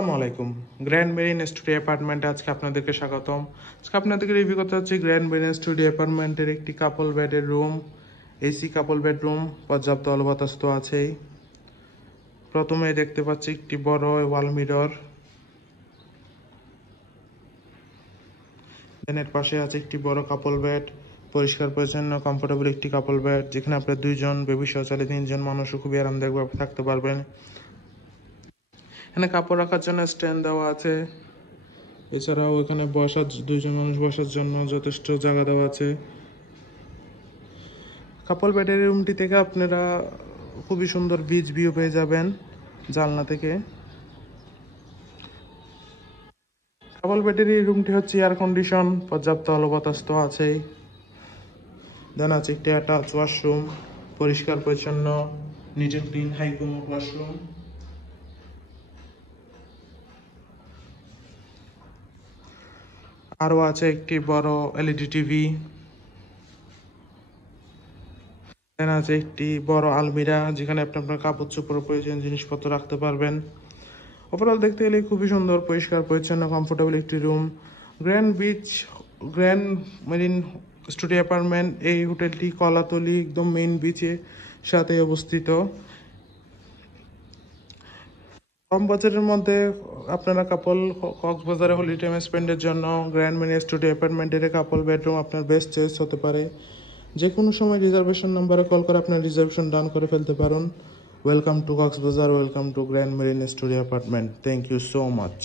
আসসালামু আলাইকুম। Grand marine studio অ্যাপার্টমেন্টে আজকে আপনাদেরকে স্বাগতম। আজকে আপনাদেরকে রিভিউ করতে হচ্ছে গ্র্যান্ড মেরিন স্টুডিও অ্যাপার্টমেন্টের একটি কাপল বেডের রুম। এসি কাপল বেডরুম, পর্যাপ্ত আলো বাতাস তো আছেই। প্রথমে দেখতে পাচ্ছি একটি বড় ওয়াল মিরর। এর পাশে আছে একটি বড় কাপল বেড, পরিষ্কার পরিচ্ছন্ন কমফোর্টেবল একটি কাপল বেড, যেখানে আপনার দুইজন বেবি সহ চাইলে তিনজন মানুষও খুবই আরামদায়কভাবে থাকতে পারবেন। এখানে কাপড় রাখার জন্য স্ট্যান্ড দেওয়া আছে। এছাড়াও এখানে দুইজন মানুষ বসার জন্য যথেষ্ট জায়গা দেওয়া আছে। কাপল বেডের রুমটি থেকে আপনারা খুবই সুন্দর বিচ ভিউ পেয়ে যাবেন জানলা থেকে। কাপল বেডের এই রুমটি হচ্ছে এয়ার কন্ডিশন, পর্যাপ্ত আলো বাতাস তো আছেই। দেন আছে একটি অ্যাটাচ ওয়াশরুম, পরিষ্কার পরিচ্ছন্ন, neat and clean high commode washroom. আরও আছে একটি বড় এলইডি টিভি। দেন আছে একটি বড় আলমিরা, যেখানে আপনি আপনার কাপড় চোপড় প্রয়োজনীয় জিনিসপত্র রাখতে পারবেন। ওভারঅল দেখতে গেলে খুবই সুন্দর, পরিষ্কার পরিচ্ছন্ন, কমফোর্টেবল একটি room. Grand marine studio apartment, এই হোটেলটি কলাতলি একদম মেইন বিচের সাথে অবস্থিত। কম বাজেটের মধ্যে আপনারা কক্সবাজারে হলিডে টাইম স্পেন্ডের জন্য গ্র্যান্ড মেরিন স্টুডিও অ্যাপার্টমেন্টের কাপল বেডরুম আপনার বেস্ট চয়েস হতে পারে। যে কোনো সময় রিজার্ভেশন নাম্বারে কল করে আপনার রিজার্ভেশন ডান করে ফেলতে পারেন। Welcome to Cox's Bazar, welcome to grand marine studio apartment. Thank you so much.